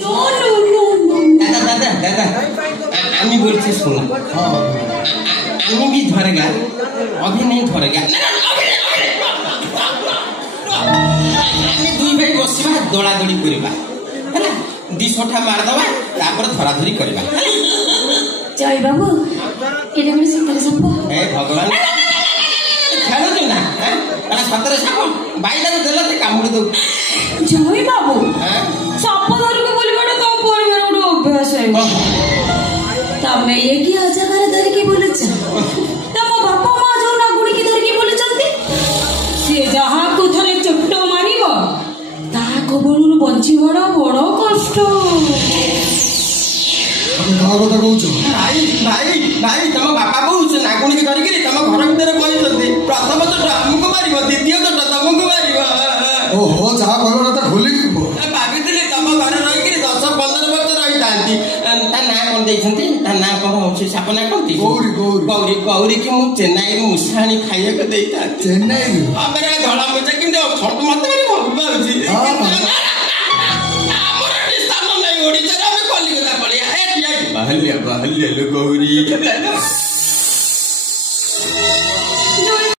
no no no दादा दादा दादा आम्ही बोलते सुना आम्ही भी धरेगा अभी नहीं धरेगा आम्ही दुई भाई बसिबा दौड़ा दौड़ी करबा हैला दिसोठा मारदबा तापर धरा धरी करबा जय बाबू एले गरे सतरे साप ए भगवान खेलु ना अरे सतरे साप बाईला देला ते कामुड़ दो जय बाबू साप धरु के बोली बड़ा तो परिवार उडो अभ्यास है तमे ये की अजगर धर के बोले छ तम बापा मां जो नागुड़ी की धर के बोले चलते से जहां को थरे चट्टो मारिबो ता को बोलु बंची बड़ा बड़ा कष्ट भागवत कहूछ भाई भाई भाई तम बापा कहूछ नागुणी के धर के तम घर भीतर कहउछथि प्रथम तो हमको मारिबो द्वितीय तो तमको मारिबो ओहो जा कहलो ना त खोली की भाबिथिले तम घर रहि के 10-15 वर्ष रहि तांती ता ना कोन देइछन्ती ता ना कोन होछि सपना कोनती गौरी गौरी गौरी गौरी की मु चेन्नई मुसाणी खाइया को देइता चेन्नई हमरा धळा मुचा किंतु छोट मत मेरे भगवा होछि हमर स्थान नै ओडिसा रे कलिकता पलिया ए बहल्य बहल्य गौरी